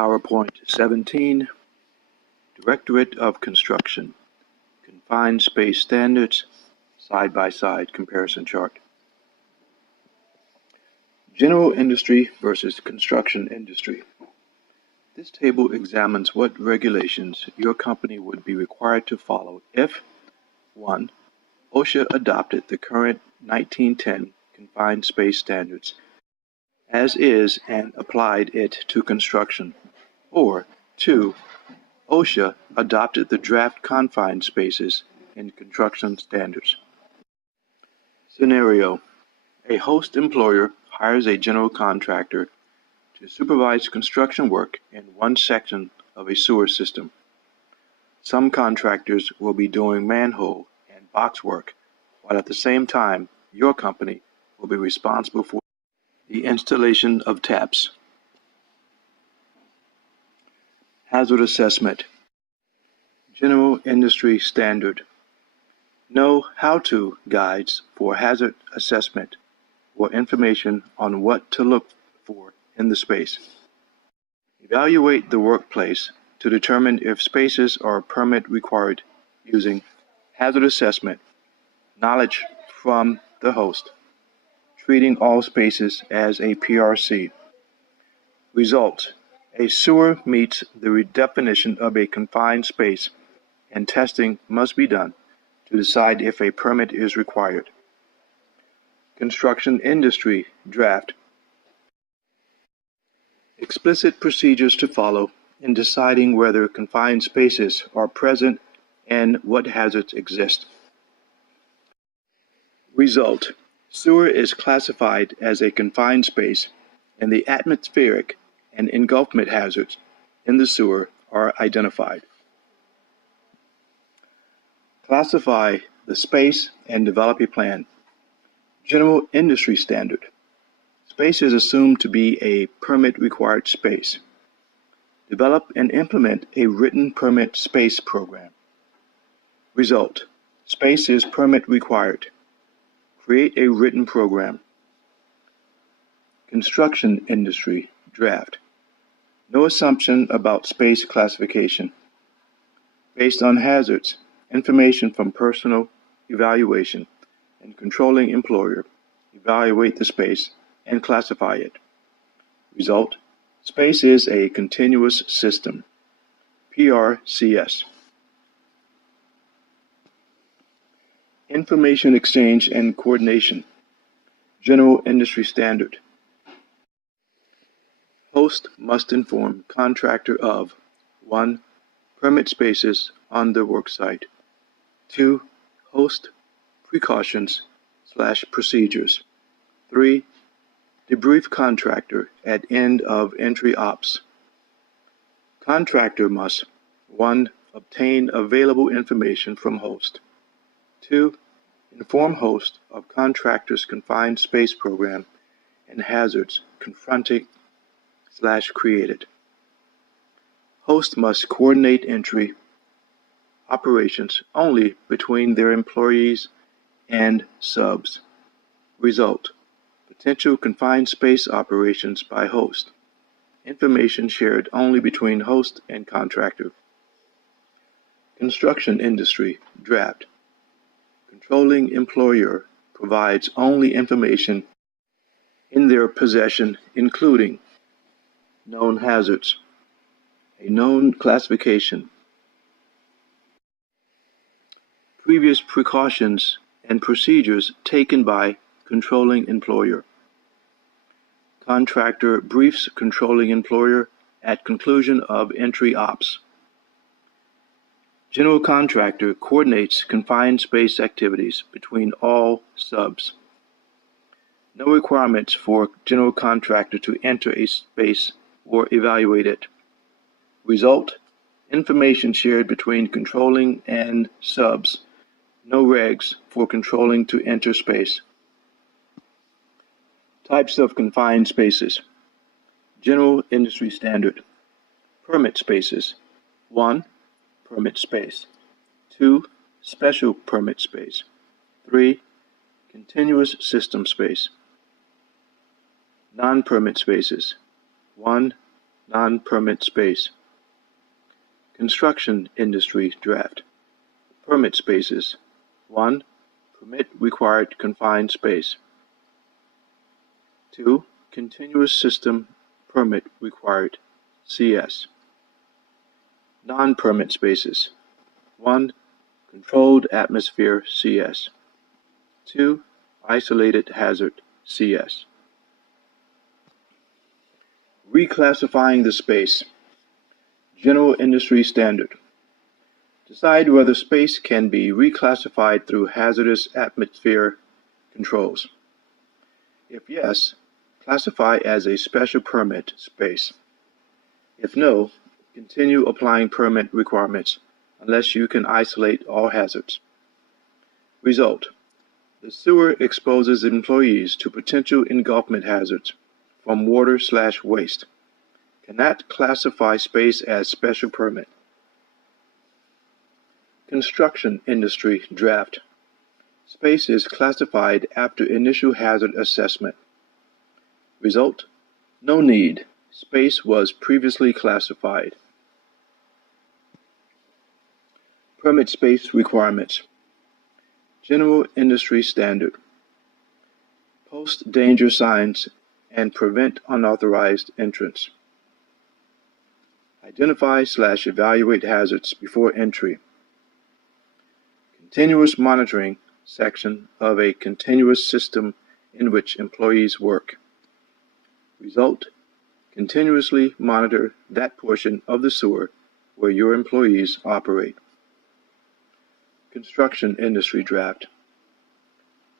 PowerPoint 17, Directorate of Construction, Confined Space Standards, Side-by-Side Comparison Chart. General industry versus construction industry. This table examines what regulations your company would be required to follow if 1. OSHA adopted the current 1910 Confined Space Standards as is and applied it to construction, or 2. OSHA adopted the draft confined spaces in construction standards. Scenario: a host employer hires a general contractor to supervise construction work in one section of a sewer system. Some contractors will be doing manhole and box work, while at the same time your company will be responsible for the installation of taps. Hazard assessment. General industry standard. Know how-to guides for hazard assessment or information on what to look for in the space. Evaluate the workplace to determine if spaces are permit required using hazard assessment, knowledge from the host, treating all spaces as a PRC. Result: a sewer meets the definition of a confined space, and testing must be done to decide if a permit is required. Construction industry draft. Explicit procedures to follow in deciding whether confined spaces are present and what hazards exist. Result: sewer is classified as a confined space, and the atmospheric and engulfment hazards in the sewer are identified. Classify the space and develop a plan. General industry standard. Space is assumed to be a permit-required space. Develop and implement a written permit space program. Result: space is permit required. Create a written program. Construction industry draft. No assumption about space classification. Based on hazards, information from personal evaluation, and controlling employer, evaluate the space and classify it. Result: space is a continuous system. PRCS. Information exchange and coordination. General industry standard. Host must inform contractor of 1. Permit spaces on the worksite. 2. Host precautions/procedures. 3. Debrief contractor at end of entry ops. Contractor must 1. Obtain available information from host. 2. Inform host of contractor's confined space program and hazards confronted/created. Host must coordinate entry operations only between their employees and subs. Result: potential confined space operations by host. Information shared only between host and contractor. Construction industry draft. Controlling employer provides only information in their possession, including known hazards, a known classification, previous precautions and procedures taken by controlling employer. Contractor briefs controlling employer at conclusion of entry ops. General contractor coordinates confined space activities between all subs. No requirements for general contractor to enter a space or evaluate it. Result: information shared between controlling and subs. No regs for controlling to enter space. Types of confined spaces. General industry standard. Permit spaces. 1. Permit space. 2. Special permit space. 3. Continuous system space. Non-permit spaces. 1. non-permit space. Construction industry draft. Permit spaces. 1. Permit required confined space. 2. Continuous system permit required, CS. Non-permit spaces. 1. Controlled atmosphere, CS. 2. Isolated hazard, CS. Reclassifying the space. General industry standard. Decide whether space can be reclassified through hazardous atmosphere controls. If yes, classify as a special permit space. If no, continue applying permit requirements unless you can isolate all hazards. Result: the sewer exposes employees to potential engulfment hazards from water/waste. Cannot classify space as special permit. Construction industry draft. Space is classified after initial hazard assessment. Result: no need. Space was previously classified. Permit space requirements. General industry standard. Post danger signs and prevent unauthorized entrance. Identify/evaluate hazards before entry. Continuous monitoring section of a continuous system in which employees work. Result: continuously monitor that portion of the sewer where your employees operate. Construction industry draft.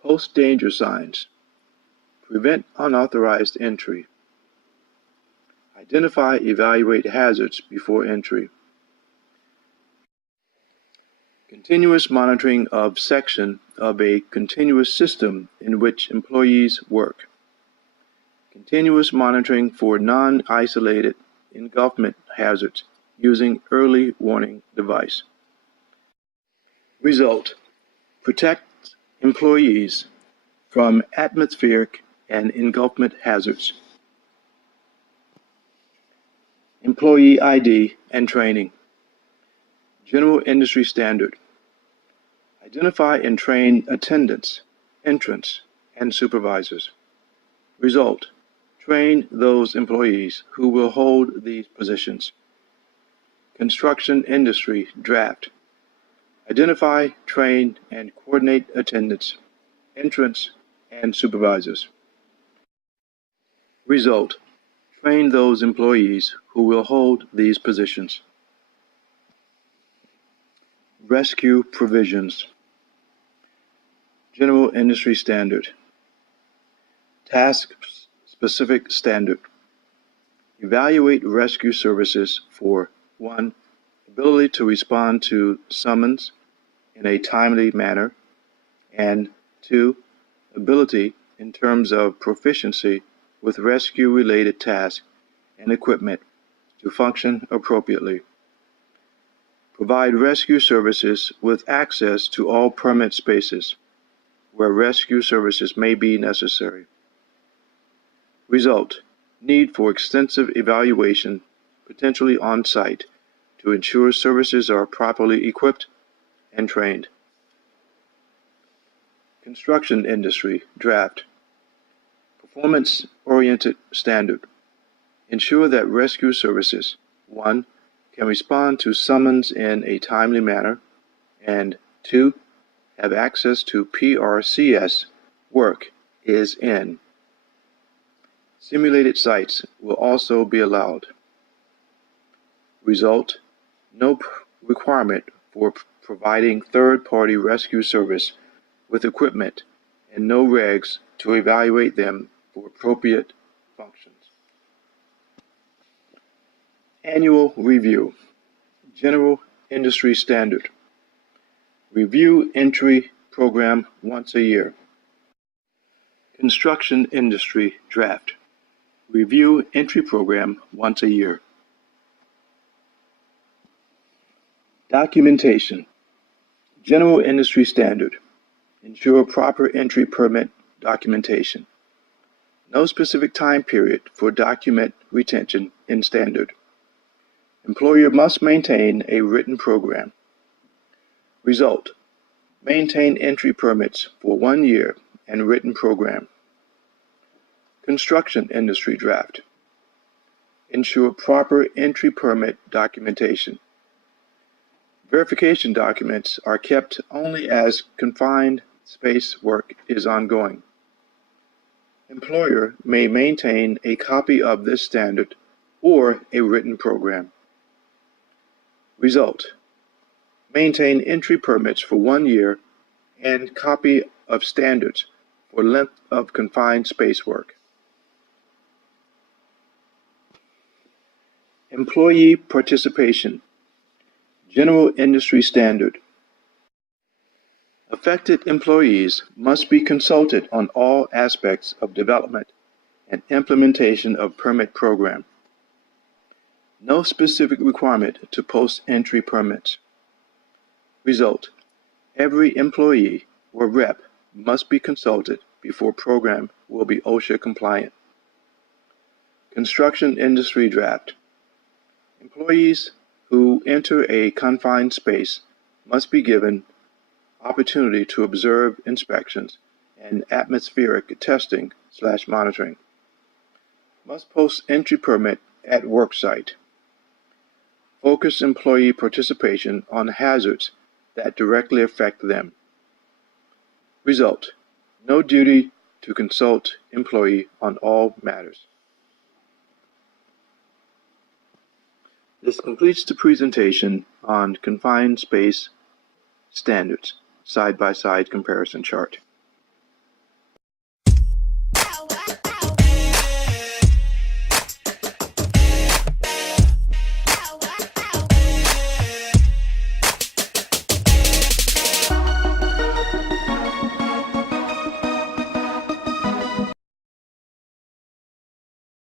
Post danger signs. Prevent unauthorized entry. Evaluate hazards before entry. Continuous monitoring of section of a continuous system in which employees work. Continuous monitoring for non-isolated engulfment hazards using early warning device. Result: protect employees from atmospheric and engulfment hazards. Employee ID and training. General industry standard. Identify and train attendants, entrants, and supervisors. Result: train those employees who will hold these positions. Construction industry draft. Identify, train, and coordinate attendants, entrants, and supervisors. Result: train those employees who will hold these positions. Rescue provisions. General industry standard. Task-specific standard. Evaluate rescue services for 1. Ability to respond to summons in a timely manner, and 2. Ability in terms of proficiency with rescue-related tasks and equipment to function appropriately. Provide rescue services with access to all permit spaces where rescue services may be necessary. Result: need for extensive evaluation, potentially on-site, to ensure services are properly equipped and trained. Construction industry draft. Performance-oriented standard. Ensure that rescue services, 1. can respond to summons in a timely manner, and 2. have access to PRCS work is in. Simulated sites will also be allowed. Result: no requirement for providing third-party rescue service with equipment and no regs to evaluate them for appropriate functions. Annual review. General industry standard. Review entry program once a year. Construction industry draft. Review entry program once a year. Documentation. General industry standard. Ensure proper entry permit documentation. No specific time period for document retention in standard. Employer must maintain a written program. Result: maintain entry permits for 1 year and written program. Construction industry draft. Ensure proper entry permit documentation. Verification documents are kept only as confined space work is ongoing. Employer may maintain a copy of this standard or a written program. Result: maintain entry permits for 1 year and copy of standards for length of confined space work. Employee participation. General industry standard. Affected employees must be consulted on all aspects of development and implementation of permit program. No specific requirement to post entry permits. Result: every employee or rep must be consulted before program will be OSHA compliant. Construction industry draft. Employees who enter a confined space must be given opportunity to observe inspections and atmospheric testing/monitoring. Must post entry permit at work site. Focus employee participation on hazards that directly affect them. Result: no duty to consult employee on all matters. This completes the presentation on confined space standards, side-by-side comparison chart.